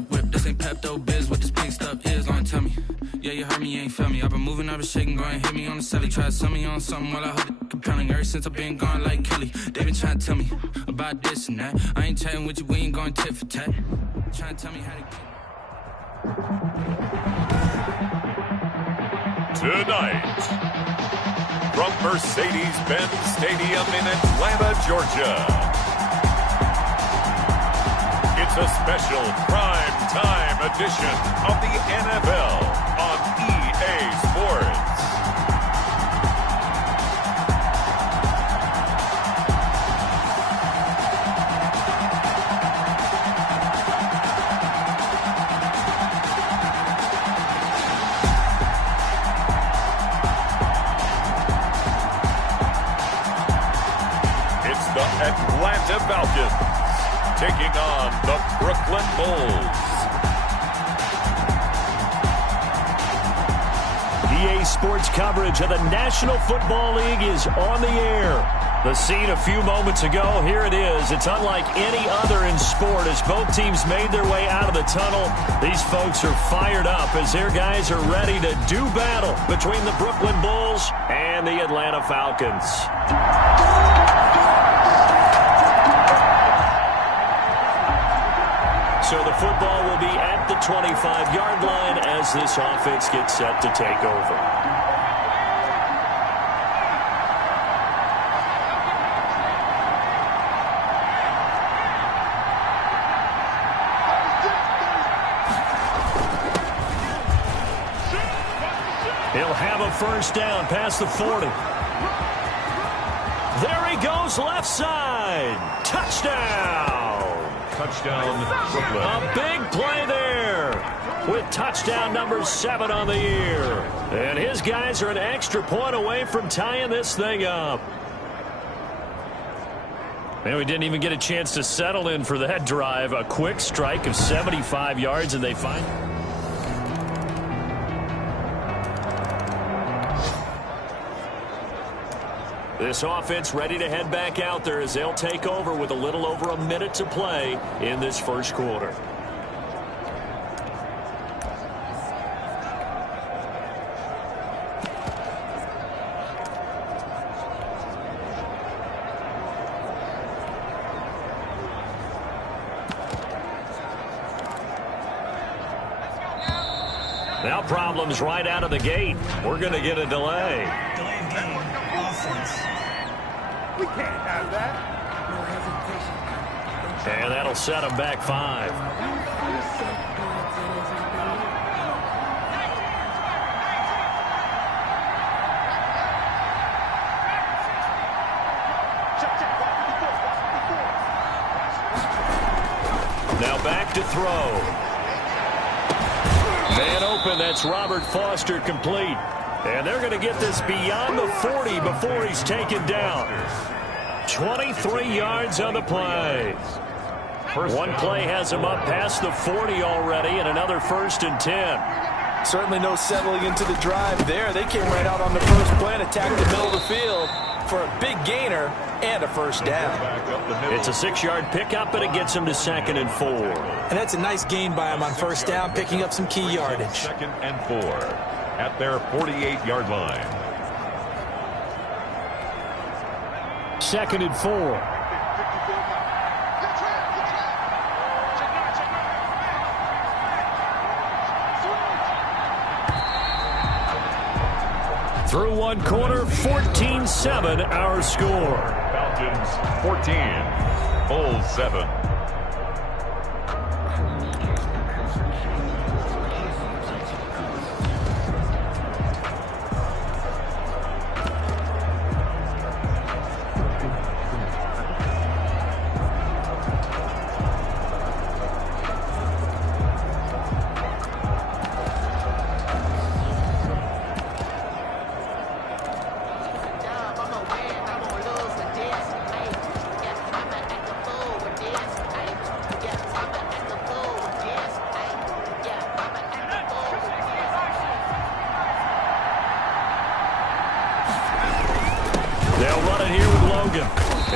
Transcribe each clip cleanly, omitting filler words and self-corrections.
up whip. This ain't Pepto-Biz, what this pink stuff is, long tell me. Yeah, you heard me, you ain't felt me. I've been moving, I've been shaking, go and hit me on the celly. Try to sell me on something while I hold it compelling. Ever since I've been gone like Kelly, they been trying to tell me about this and that. I ain't chatting with you, we ain't going tit for tat. Trying to tell me how to get. Tonight, from Mercedes-Benz Stadium in Atlanta, Georgia, it's a special prime time edition of the NFL on EA Sports. Atlanta Falcons taking on the Brooklyn Bulls. EA Sports coverage of the National Football League is on the air. The scene a few moments ago, here it is. It's unlike any other in sport as both teams made their way out of the tunnel. These folks are fired up as their guys are ready to do battle between the Brooklyn Bulls and the Atlanta Falcons. So the football will be at the 25-yard line as this offense gets set to take over. He'll have a first down past the 40. There he goes, left side. Touchdown. Touchdown, Brooklyn. A big play there with touchdown number 7 on the year. And his guys are an extra point away from tying this thing up. And we didn't even get a chance to settle in for that drive. A quick strike of 75 yards, and they find... This offense ready to head back out there as they'll take over with a little over a minute to play in this first quarter. Now problems right out of the gate. We're going to get a delay. Delayed game. Offense. We can't have that. And that'll set them back 5. Now back to throw. Man open, that's Robert Foster complete. And they're going to get this beyond the 40 before he's taken down. 23 yards on the play. One play has him up past the 40 already, and another 1st and 10. Certainly no settling into the drive there. They came right out on the first play and attacked the middle of the field for a big gainer and a first down. It's a 6-yard pickup, and it gets him to 2nd and 4. And that's a nice gain by him on first down, picking up some key yardage. 2nd and 4 at their 48-yard line. 2nd and 4. Through one quarter, 14-7 our score. Falcons 14, Bulls 7. They'll run it here with Logan.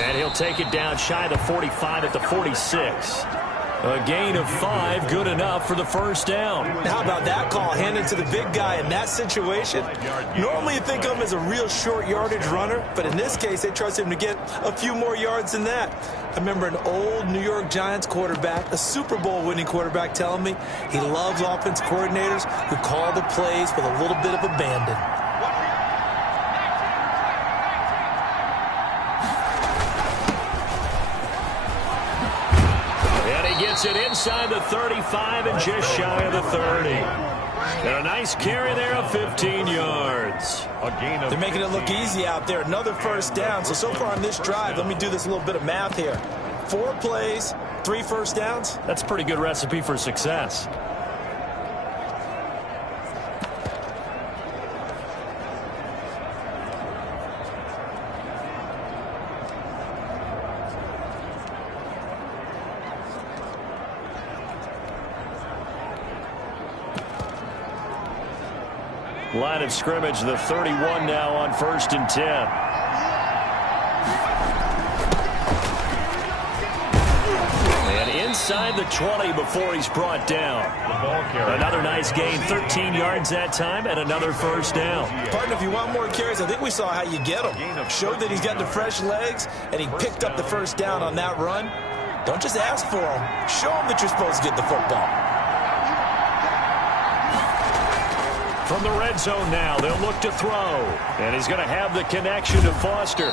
And he'll take it down shy of the 45 at the 46. A gain of 5, good enough for the first down. How about that call handed to the big guy in that situation? Normally you think of him as a real short yardage runner, but in this case they trust him to get a few more yards than that. I remember an old New York Giants quarterback, a Super Bowl winning quarterback, telling me he loves offense coordinators who call the plays with a little bit of abandon. Gets it inside the 35 and just shy of the 30. And a nice carry there of 15 yards. They're making it look easy out there. Another first down. So far on this drive, let me do this little bit of math here. 4 plays, 3 first downs. That's a pretty good recipe for success. Line of scrimmage, the 31 now on 1st and 10. And inside the 20 before he's brought down. Another nice gain, 13 yards that time, and another first down. Partner, if you want more carries, I think we saw how you get him. Showed that he's got the fresh legs, and he picked up the first down on that run. Don't just ask for him. Show him that you're supposed to get the football. From the red zone now, they'll look to throw. And he's going to have the connection to Foster.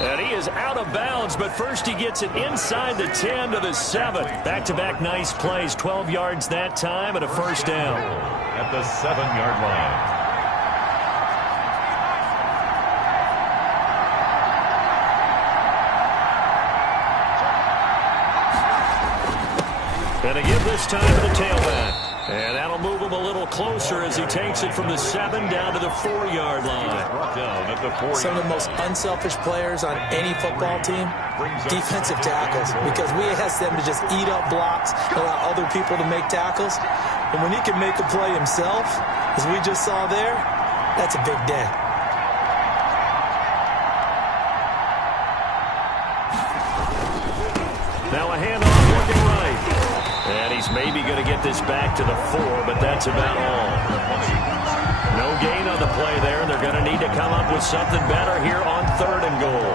And he is out of bounds, but first he gets it inside the 10 to the 7. Back-to-back nice plays, 12 yards that time and a first down. At the 7-yard line. And a give this time to the tailback. And that'll move him a little closer as he takes it from the 7 down to the 4-yard line. Some of the most unselfish players on any football team, defensive tackles, because we ask them to just eat up blocks, allow other people to make tackles. And when he can make a play himself, as we just saw there, that's a big day. Now a handoff looking right. And he's maybe going to get this back to the 4, but that's about all. No gain on the play there. They're going to need to come up with something better here on 3rd and goal.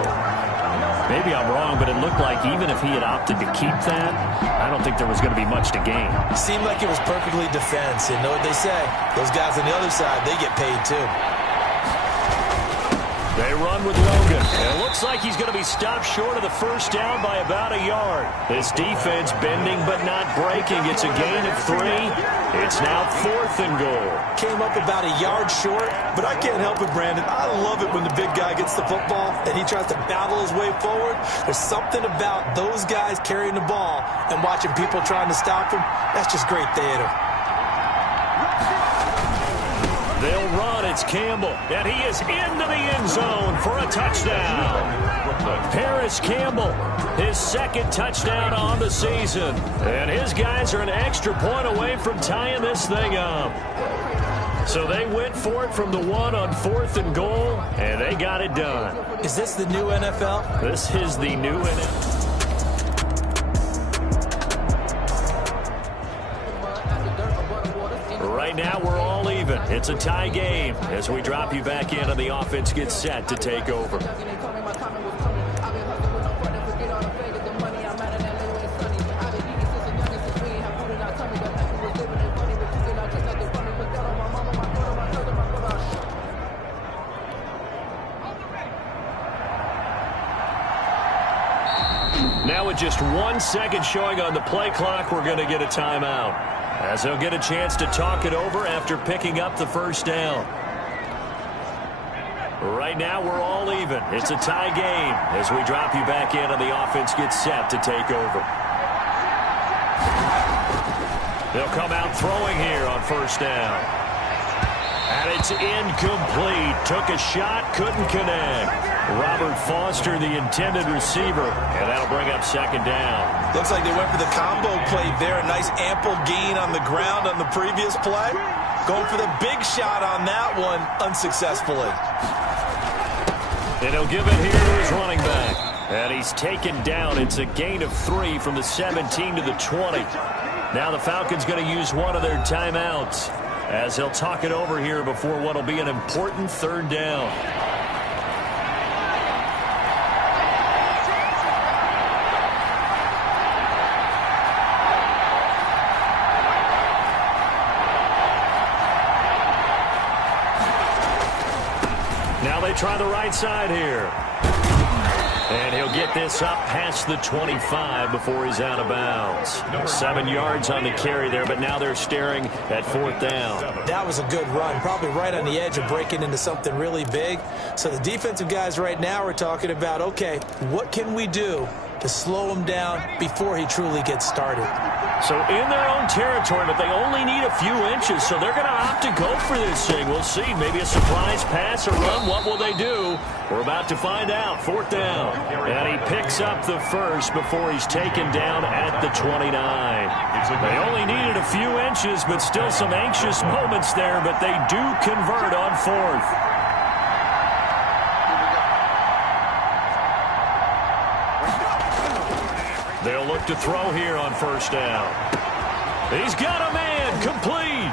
Maybe I'm wrong, but it looked like even if he had opted to keep that, I don't think there was going to be much to gain. Seemed like it was perfectly defense. You know what they say? Those guys on the other side, they get paid too. They run with Logan. And it looks like he's going to be stopped short of the first down by about a yard. This defense bending but not breaking. It's a gain of 3. It's now 4th and goal. Came up about a yard short, but I can't help it, Brandon. I love it when the big guy gets the football and he tries to battle his way forward. There's something about those guys carrying the ball and watching people trying to stop him. That's just great theater. They'll run. It's Campbell. And he is into the end zone for a touchdown. Paris Campbell, his 2nd touchdown on the season. And his guys are an extra point away from tying this thing up. So they went for it from the 1 on 4th and goal, and they got it done. Is this the new NFL? This is the new NFL. Right now, we're all even. It's a tie game as we drop you back in and the offense gets set to take over. Now with just 1 second showing on the play clock, we're going to get a timeout, as they'll get a chance to talk it over after picking up the first down. Right now, we're all even. It's a tie game as we drop you back in and the offense gets set to take over. They'll come out throwing here on first down. And it's incomplete. Took a shot, couldn't connect. Robert Foster, the intended receiver, and that'll bring up 2nd down. Looks like they went for the combo play there. A nice ample gain on the ground on the previous play. Going for the big shot on that one unsuccessfully. And he'll give it here to his running back. And he's taken down. It's a gain of 3 from the 17 to the 20. Now the Falcons going to use one of their timeouts as they'll talk it over here before what will be an important third down. Now they try the right side here. And he'll get this up past the 25 before he's out of bounds. 7 yards on the carry there, but now they're staring at 4th down. That was a good run, probably right on the edge of breaking into something really big. So the defensive guys right now are talking about, okay, what can we do to slow him down before he truly gets started? So in their own territory, but they only need a few inches, so they're going to opt to go for this thing. We'll see. Maybe a surprise pass or run. What will they do? We're about to find out. 4th down. And he picks up the first before he's taken down at the 29. They only needed a few inches, but still some anxious moments there, but they do convert on 4th. They'll look to throw here on 1st down. He's got a man, complete.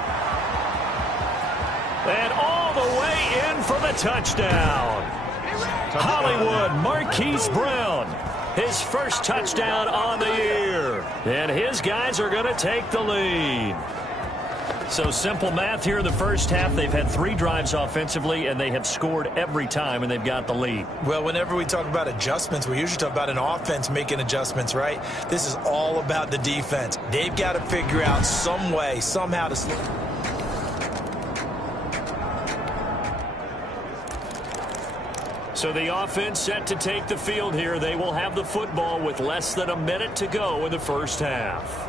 And all the way in for the touchdown. Hollywood Marquise Brown, his first touchdown on the year. And his guys are going to take the lead. So simple math here in the first half. They've had 3 drives offensively, and they have scored every time, and they've got the lead. Well, whenever we talk about adjustments, we usually talk about an offense making adjustments, right? This is all about the defense. They've got to figure out some way, somehow to slow. So the offense set to take the field here. They will have the football with less than a minute to go in the first half.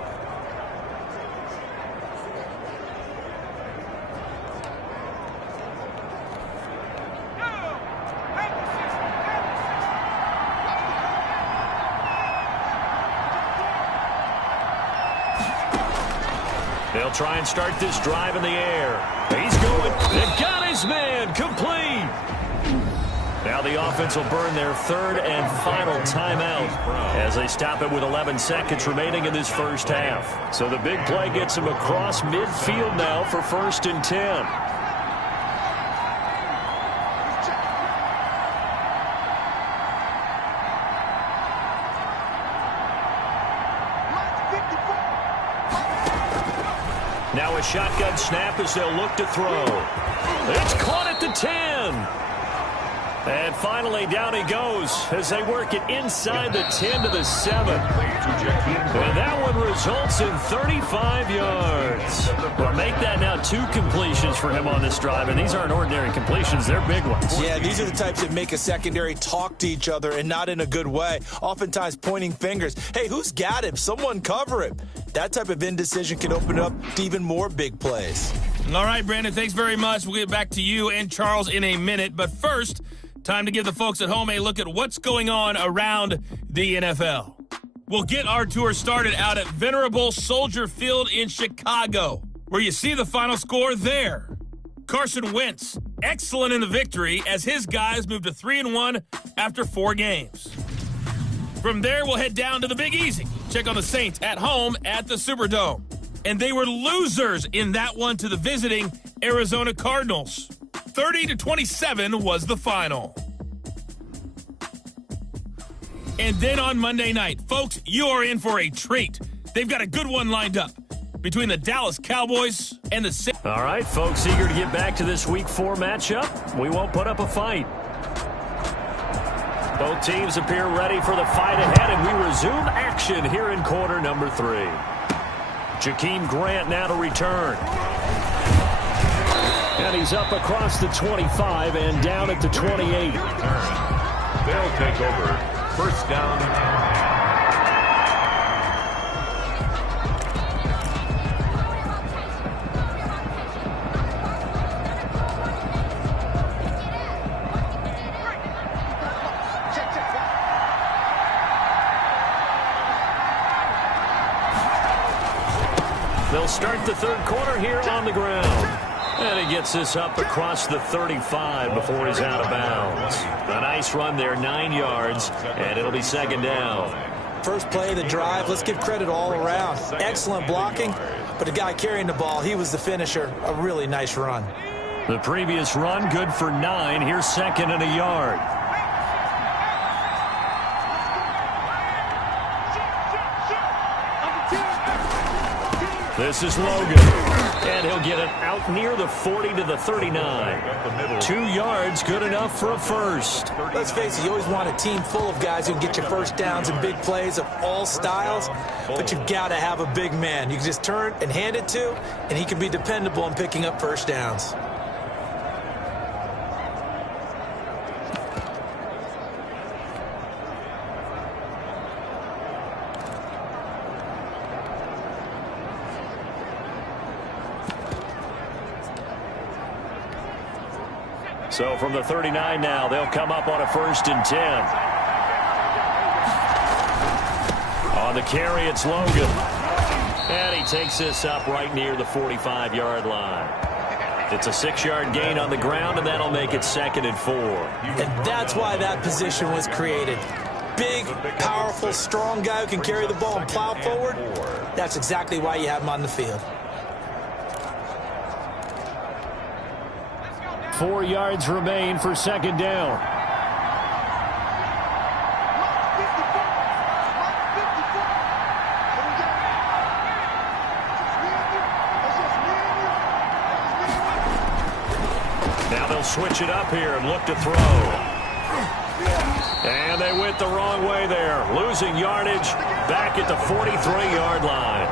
They'll try and start this drive in the air. He's going. They've got his man. Complete. Now the offense will burn their 3rd and final timeout as they stop it with 11 seconds remaining in this first half. So the big play gets them across midfield now for 1st and 10. Now a shotgun snap as they'll look to throw. It's caught at the 10. And finally, down he goes as they work it inside the 10 to the 7. And that one results in 35 yards. Well, make that now 2 completions for him on this drive. And these aren't ordinary completions. They're big ones. Yeah, these are the types that make a secondary talk to each other and not in a good way. Oftentimes pointing fingers. Hey, who's got him? Someone cover him. That type of indecision can open up to even more big plays. All right, Brandon, thanks very much. We'll get back to you and Charles in a minute. But first, time to give the folks at home a look at what's going on around the NFL. We'll get our tour started out at Venerable Soldier Field in Chicago, where you see the final score there. Carson Wentz, excellent in the victory as his guys moved to 3-1 after 4 games. From there, we'll head down to the Big Easy. Check on the Saints at home at the Superdome. And they were losers in that one to the visiting Arizona Cardinals. 30-27 was the final. And then on Monday night, folks, you are in for a treat. They've got a good one lined up between the Dallas Cowboys and the Saints. All right, folks, eager to get back to this Week 4 matchup. We won't put up a fight. Both teams appear ready for the fight ahead, and we resume action here in quarter number 3. Jakeem Grant now to return. And he's up across the 25 and down at the 28. They'll take over. 1st down. They'll start the 3rd quarter here on the ground. And he gets this up across the 35 before he's out of bounds. A nice run there, 9 yards, and it'll be second down. First play of the drive, let's give credit all around. Excellent blocking, but the guy carrying the ball, he was the finisher. A really nice run. The previous run, good for 9. Here's second and a yard. This is Logan, and he'll get it out near the 40 to the 39. 2 yards, good enough for a first. Let's face it, you always want a team full of guys who can get you first downs and big plays of all styles, but you've got to have a big man. You can just turn and hand it to, and he can be dependable in picking up first downs. So from the 39 now, they'll come up on a 1st and 10. On the carry, it's Logan. And he takes this up right near the 45-yard line. It's a 6-yard gain on the ground, and that'll make it 2nd and 4. And that's why that position was created. Big, powerful, strong guy who can carry the ball and plow forward. That's exactly why you have him on the field. 4 yards remain for second down. Now they'll switch it up here and look to throw. And they went the wrong way there. Losing yardage back at the 43-yard line.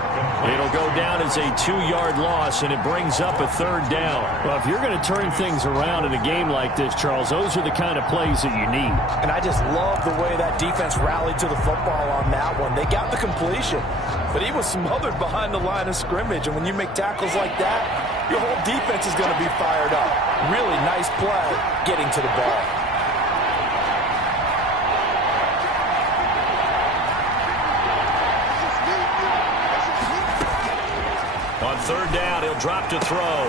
It'll go down as a 2-yard loss, and it brings up a 3rd down. Well, if you're going to turn things around in a game like this, Charles, those are the kind of plays that you need. And I just love the way that defense rallied to the football on that one. They got the completion, but he was smothered behind the line of scrimmage. And when you make tackles like that, your whole defense is going to be fired up. Really nice play getting to the ball. On 3rd down, he'll drop to throw.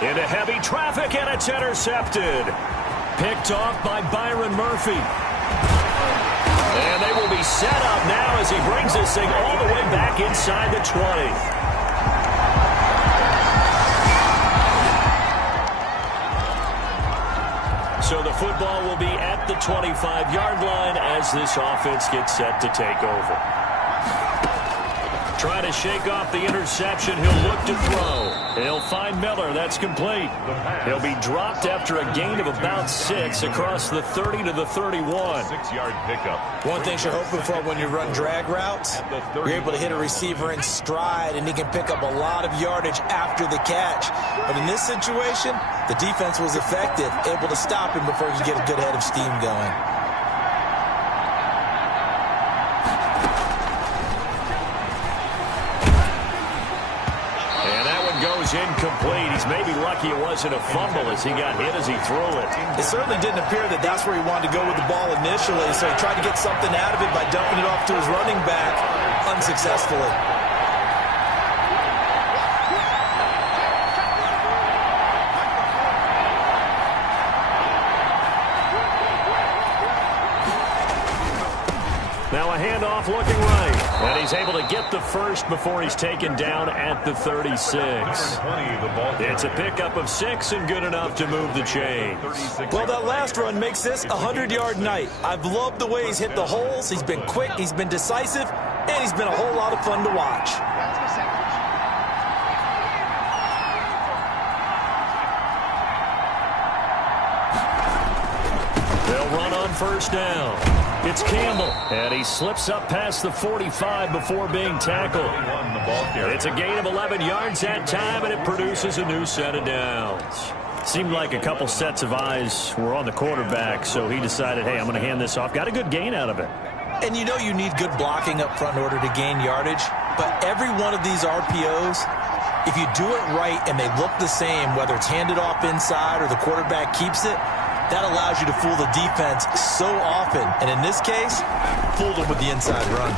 Into heavy traffic, and it's intercepted. Picked off by Byron Murphy. And they will be set up now as he brings this thing all the way back inside the 20. So the football will be at the 25-yard line as this offense gets set to take over. Trying to shake off the interception. He'll look to throw. He'll find Miller. That's complete. He'll be dropped after a gain of about 6 across the 30 to the 31. 6-yard pickup. One thing you're hoping for when you run drag routes, you're able to hit a receiver in stride, and he can pick up a lot of yardage after the catch. But in this situation, the defense was effective, able to stop him before he could get a good head of steam going. Incomplete. He's maybe lucky it wasn't a fumble as he got hit as he threw it. It certainly didn't appear that that's where he wanted to go with the ball initially, so he tried to get something out of it by dumping it off to his running back unsuccessfully. Now a handoff looking right. And he's able to get the first before he's taken down at the 36. It's a pickup of 6 and good enough to move the chains. Well, that last run makes this a 100-yard night. I've loved the way he's hit the holes. He's been quick, he's been decisive, and he's been a whole lot of fun to watch. They'll run on 1st down. It's Campbell, and he slips up past the 45 before being tackled. It's a gain of 11 yards that time, and it produces a new set of downs. Seemed like a couple sets of eyes were on the quarterback, so he decided, hey, I'm going to hand this off. Got a good gain out of it. And you know you need good blocking up front in order to gain yardage, but every one of these RPOs, if you do it right and they look the same, whether it's handed off inside or the quarterback keeps it, that allows you to fool the defense so often. And in this case, fooled them with the inside run.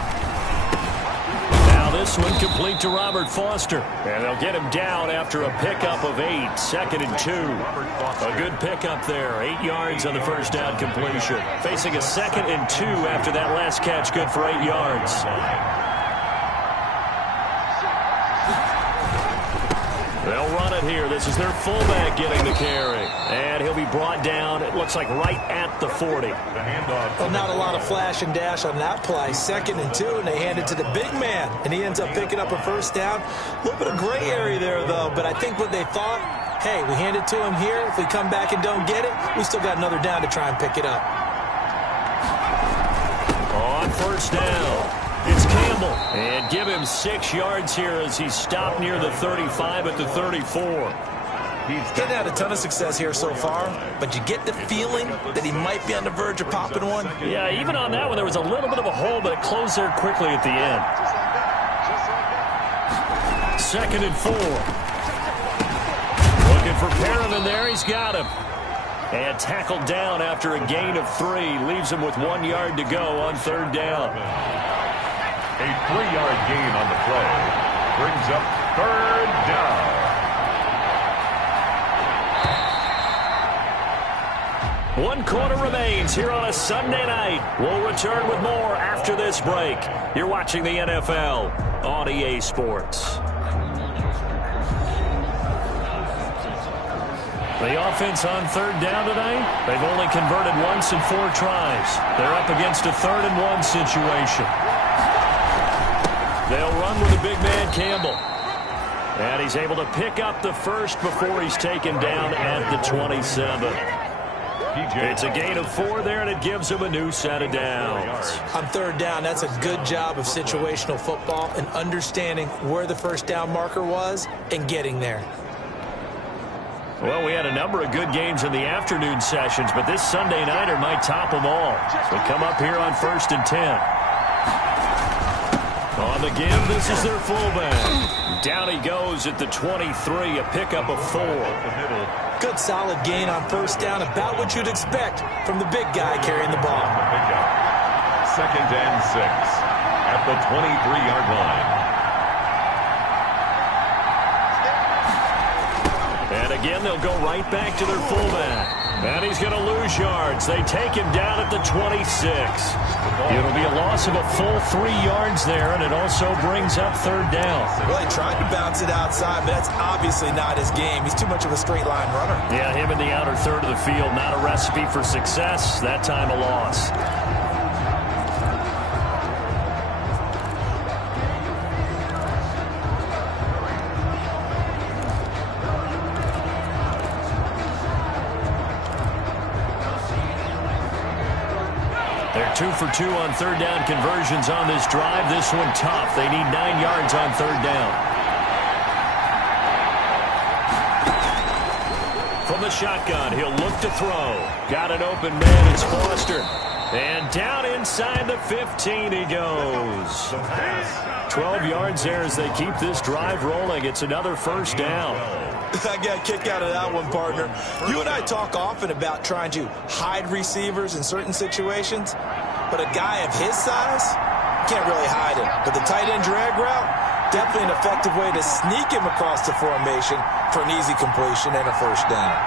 Now this one complete to Robert Foster. And they'll get him down after a pickup of 8, 2nd and 2. A good pickup there, 8 yards on the first down completion. Facing a 2nd and 2 after that last catch, good for 8 yards. They'll run it here. This is their fullback getting the carry. And he'll be brought down, it looks like right at the 40. Well, not a lot of flash and dash on that play. 2nd and 2, and they hand it to the big man. And he ends up picking up a first down. A little bit of gray area there, though. But I think what they thought, hey, we hand it to him here. If we come back and don't get it, we still got another down to try and pick it up. On first down, it's Campbell. And give him 6 yards here as he's stopped near the 35 at the 34. He's getting had a ton of success here so far, but you get the feeling that he might be on the verge of popping one. Yeah, even on that one, there was a little bit of a hole, but it closed there quickly at the end. 2nd and 4. Looking for Perriman there. He's got him. And tackled down after a gain of 3. Leaves him with 1 yard to go on 3rd down. A 3-yard gain on the play brings up 3rd down. 1 quarter remains here on a Sunday night. We'll return with more after this break. You're watching the NFL on EA Sports. The offense on 3rd down tonight, they've only converted once in 4 tries. They're up against a 3rd and 1 situation. They'll run with the big man, Campbell. And he's able to pick up the first before he's taken down at the 27. It's a gain of 4 there, and it gives him a new set of downs. On 3rd down, that's a good job of situational football and understanding where the first down marker was and getting there. Well, we had a number of good games in the afternoon sessions, but this Sunday nighter might top them all. So come up here on 1st and 10. On the give, this is their fullback. Down he goes at the 23, a pickup of 4. Good solid gain on 1st down, about what you'd expect from the big guy carrying the ball. 2nd and 6 at the 23-yard line. And again, they'll go right back to their fullback. And he's going to lose yards. They take him down at the 26. It'll be a loss of a full 3 yards there, and it also brings up 3rd down. Really tried to bounce it outside, but that's obviously not his game. He's too much of a straight line runner. Yeah, him in the outer 3rd of the field, not a recipe for success. That time a loss. They're 2 for 2 on 3rd down conversions on this drive. This one tough. They need 9 yards on 3rd down. From the shotgun, he'll look to throw. Got an open man. It's Foster. And down inside the 15 he goes. 12 yards there as they keep this drive rolling. It's another 1st down. I got a kick out of that one, partner. You and I talk often about trying to hide receivers in certain situations, but a guy of his size can't really hide him. But the tight end drag route, definitely an effective way to sneak him across the formation for an easy completion and a 1st down.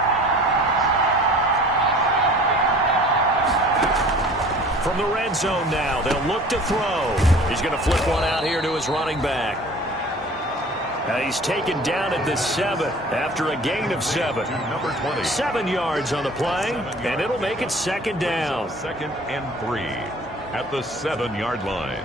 From the red zone now, they'll look to throw. He's going to flip one out here to his running back. Now he's taken down at the 7 after a gain of 7. 7 yards on the play, and it'll make it 2nd down. 2nd and 3 at the 7-yard line.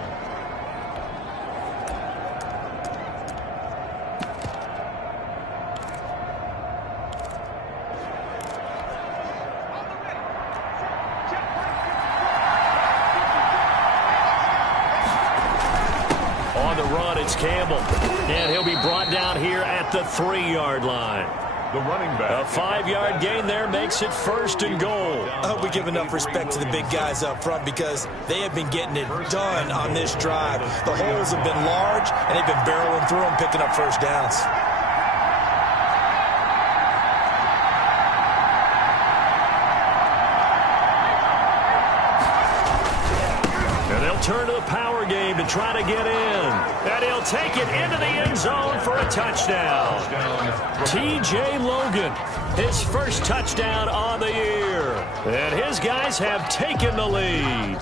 On the run, it's Campbell. And he'll be brought down here at the 3-yard line. The running back. A 5-yard gain there makes it 1st and goal. I hope we give enough respect to the big guys up front because they have been getting it done on this drive. The holes have been large, and they've been barreling through them, picking up 1st downs. turn to the power game to try to get in. And he'll take it into the end zone for a touchdown. T.J. Logan, his first touchdown on the year. And his guys have taken the lead.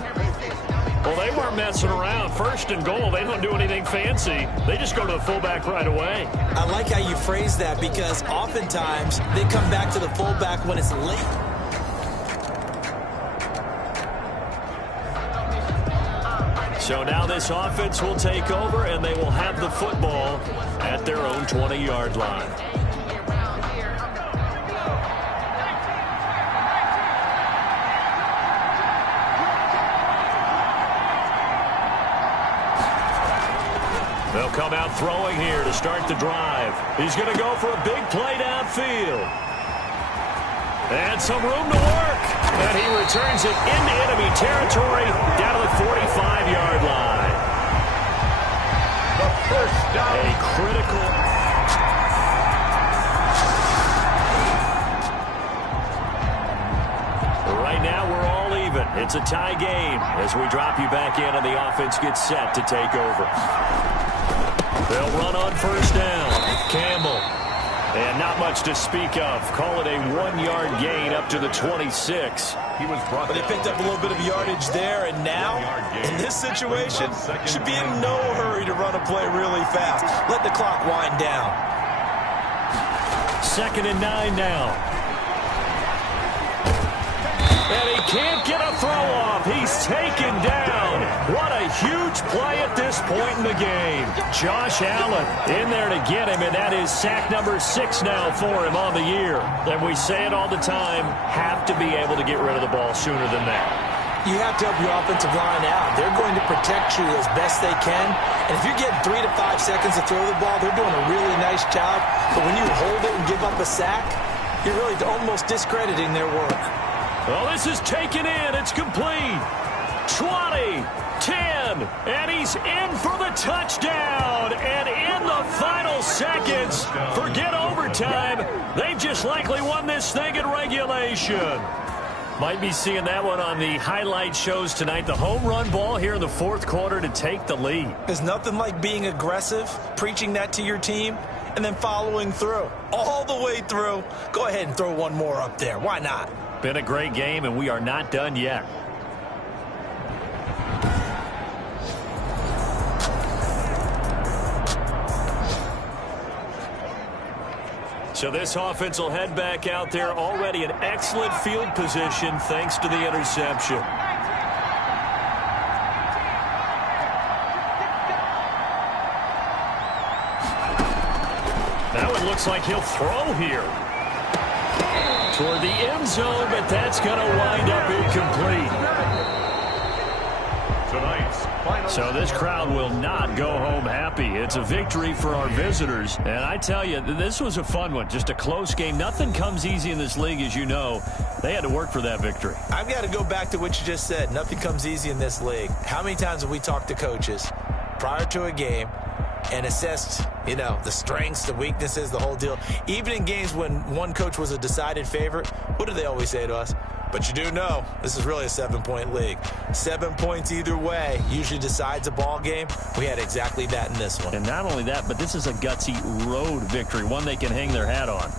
Well, they weren't messing around. First and goal, they don't do anything fancy. They just go to the fullback right away. I like how you phrase that because oftentimes they come back to the fullback when it's late. So now this offense will take over, and they will have the football at their own 20-yard line. They'll come out throwing here to start the drive. He's going to go for a big play downfield. And some room to work. And he returns it into enemy territory down to the 45-yard line. The first down. A critical. Right now we're all even. It's a tie game as we drop you back in and the offense gets set to take over. They'll run on first down. Campbell. And not much to speak of. Call it a 1-yard gain up to the 26. But they picked up a little bit of yardage there, and now, in this situation, should be in no hurry to run a play really fast. Let the clock wind down. 2nd and 9 now. And he can't get a throw off. He's taken down. What a huge play at this point in the game. Josh Allen in there to get him, and that is sack number 6 now for him on the year. And we say it all the time, have to be able to get rid of the ball sooner than that. You have to help your offensive line out. They're going to protect you as best they can. And if you get 3 to 5 seconds to throw the ball, they're doing a really nice job. But when you hold it and give up a sack, you're really almost discrediting their work. Well, this is taken in. It's complete. 20, 10, and he's in for the touchdown. And in the final seconds, forget overtime. They've just likely won this thing in regulation. Might be seeing that one on the highlight shows tonight. The home run ball here in the 4th quarter to take the lead. There's nothing like being aggressive, preaching that to your team, and then following through. All the way through. Go ahead and throw one more up there. Why not? Been a great game, and we are not done yet. So this offense will head back out there, already in excellent field position thanks to the interception. Now it looks like he'll throw here toward the end zone, but that's going to wind up incomplete. So this crowd will not go home happy. It's a victory for our visitors. And I tell you, this was a fun one. Just a close game. Nothing comes easy in this league, as you know. They had to work for that victory. I've got to go back to what you just said. Nothing comes easy in this league. How many times have we talked to coaches prior to a game and assessed, you know, the strengths, the weaknesses, the whole deal? Even in games when one coach was a decided favorite, what do they always say to us? But you do know this is really a 7-point league. 7 points either way usually decides a ball game. We had exactly that in this one. And not only that, but this is a gutsy road victory, one they can hang their hat on.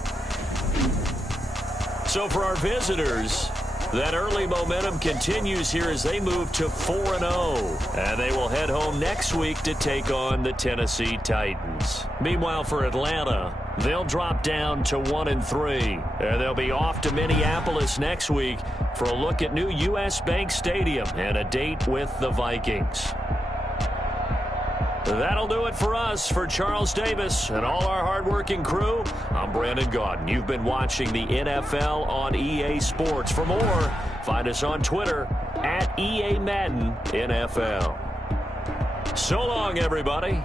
So for our visitors, that early momentum continues here as they move to 4-0. And they will head home next week to take on the Tennessee Titans. Meanwhile, for Atlanta, they'll drop down to 1-3. And they'll be off to Minneapolis next week for a look at new U.S. Bank Stadium and a date with the Vikings. That'll do it for us. For Charles Davis and all our hardworking crew, I'm Brandon Gaudin. You've been watching the NFL on EA Sports. For more, find us on Twitter at EA Madden NFL. So long, everybody.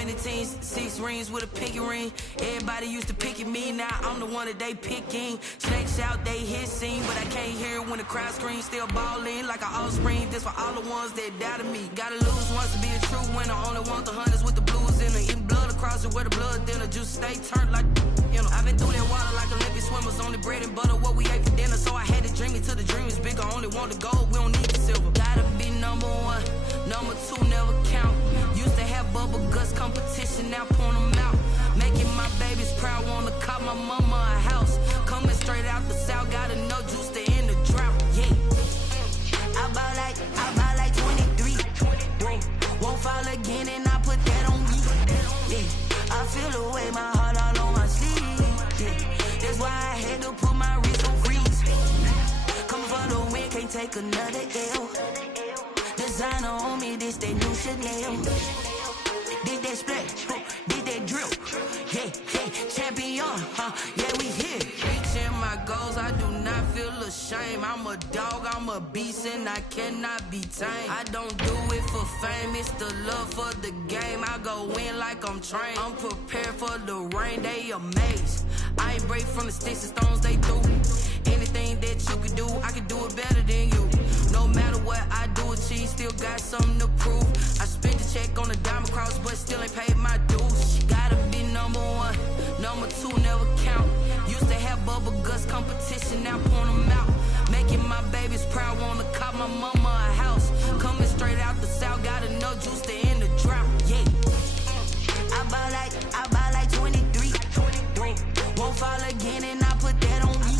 winning teams, 6 rings with a pinky ring. Everybody used to pick at me, now I'm the one that they picking. Snakes out, they hissing, but I can't hear it when the crowd screams. Still balling like an offspring. This for all the ones that doubted me. Gotta lose once to be a true winner. Only want the hunters with the blues in her. Eating blood across it where the blood dinner. Juice stay turned like, you know. I've been through that water like Olympic swimmers. Only bread and butter, what we ate for dinner. So I had to dream it till the dream is bigger. Only want the gold, we don't need the silver. Gotta be number 1, number 2 never count. Used to have bubble guts competition, now point them out. Making my babies proud, wanna call my mama a house. Coming straight out the south, gotta know juice to end the drought. Yeah, I bought like 23. Won't fall again, and I put that on me. Yeah, I feel the way, my heart all on my sleeve. Yeah, that's why I had to put my wrist on freeze. Coming for the win, can't take another L. Designer on me, this that new Chanel. Did that splash, did that drill. Yeah, champion, yeah, we here. Reaching my goals, I do not feel ashamed. I'm a dog, I'm a beast, and I cannot be tamed. I don't do it for fame, it's the love for the game. I go in like I'm trained. I'm prepared for the rain, they amazed. I ain't break from the sticks and stones they do. Anything that you can do, I can do it better than you. No matter what I do, achieve, still got something to prove. I spent the check on the diamond cross, but still ain't paid my dues. Gotta be number 1, number 2 never count. Used to have bubble guts competition, now point them out. Making my babies proud, wanna call my mama a house. Coming straight out the south, gotta know juice to end the drought. Yeah, I bought like 23. Won't fall again, and I put that on me.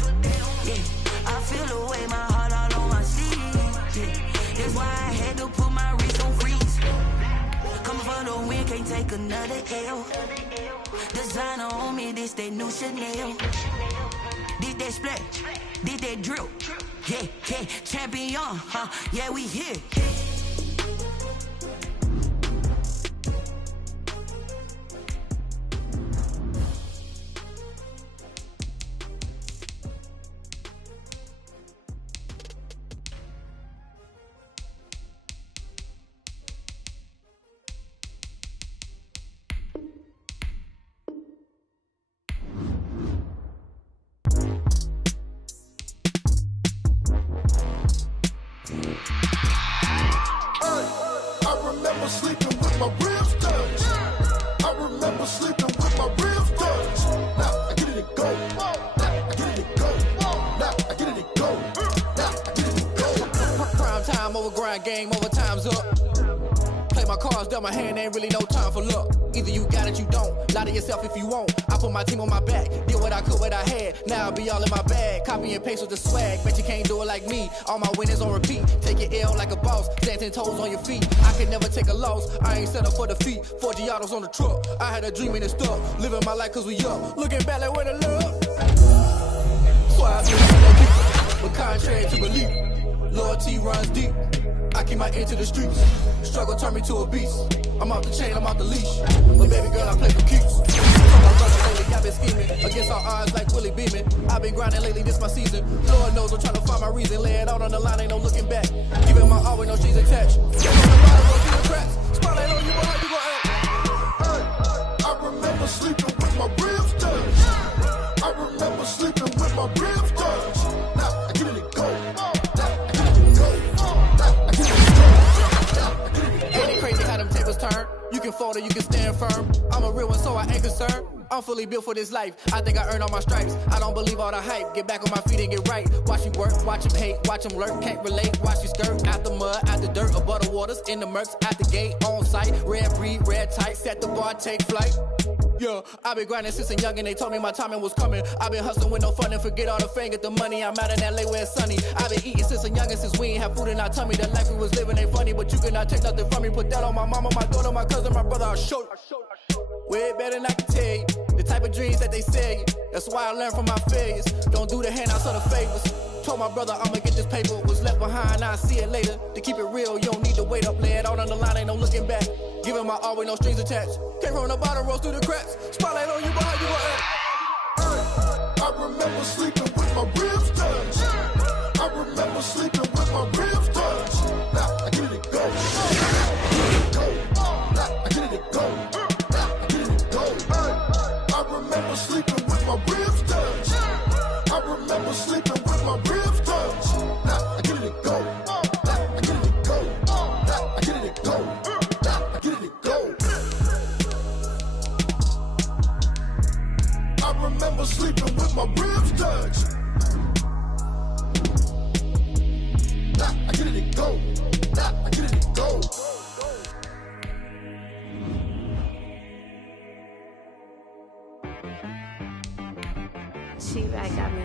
Yeah, I feel the way, my heart all on my sleeve. Yeah, that's why I had to put my wrist on freeze. Coming for the win, can't take another L. Designer on me, this that new Chanel. Did that splash, did that drill. Yeah, champion, yeah, we here. Game over, time's up. Play my cards, dealt my hand, ain't really no time for luck. Either you got it, you don't. Lie to yourself if you won't. I put my team on my back, did what I could, what I had. Now I'll be all in my bag, copy and paste with the swag. Bet you can't do it like me. All my winners on repeat. Take your L like a boss, stand 10 toes on your feet. I can never take a loss, I ain't set up for defeat. 4 Giottos on the truck, I had a dream and it's stuck. Living my life cause we up, looking back like where the love. So I feel like people, but contrary to belief, loyalty runs deep. I keep my ear to the streets. Struggle turned me to a beast. I'm off the chain, I'm off the leash. But baby girl, I play for keeps. Told my brother lately, I've been scheming against all odds like Willie Beeman. I've been grinding lately, this my season. Lord knows I'm trying to find my reason. Lay it out on the line, ain't no looking back. Giving my all with no strings attached. Get on the bottom, go through the cracks. Spotlight on you, boy, how you gon' act? Hey, I remember sleeping with my ribs touched. I remember sleeping with my ribs touched. Now I get it and go. Turn. You can fold or you can stand firm. I'm a real one, so I ain't concerned. I'm fully built for this life. I think I earned all my stripes. I don't believe all the hype. Get back on my feet and get right. Watch you work, watch him hate, watch him lurk. Can't relate, watch you skirt. Out the mud, out the dirt, above the waters, in the murks, at the gate, on site. Red breed, red tight, set the bar, take flight. Yeah, I've been grinding since a young and they told me my timing was coming. I've been hustling with no fun and forget all the fame, get the money. I'm out in LA where it's sunny. I've been eating since a young and since we ain't have food in our tummy. The life we was living ain't funny, but you cannot take nothing from me. Put that on my mama, my daughter, my cousin, my brother, I'll show you. Way better than I can tell you. The type of dreams that they sell you. That's why I learned from my failures. Don't do the handouts or the favors. Told my brother I'ma get this paper. Was left behind, I'll see it later. To keep it real, you don't need to wait up. Lay it out on the line, ain't no looking back. Giving my all with no strings attached. Came from the bottom, rose through the cracks. Spotlight on you, but how you gon' act? Hey, I remember sleeping with my ribs touched. I remember sleeping with my ribs touched. Now I get it and go. Now I get it and go. She right got me.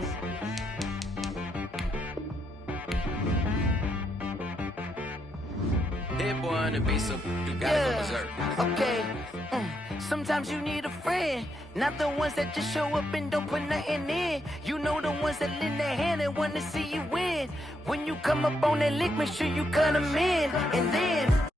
Hit boy on the beat, so you gotta go berserk. Okay. Sometimes you need a friend, not the ones that just show up and don't put nothing in. You know the ones that lend their hand and want to see you win. When you come up on that lick, make sure you cut them in. And then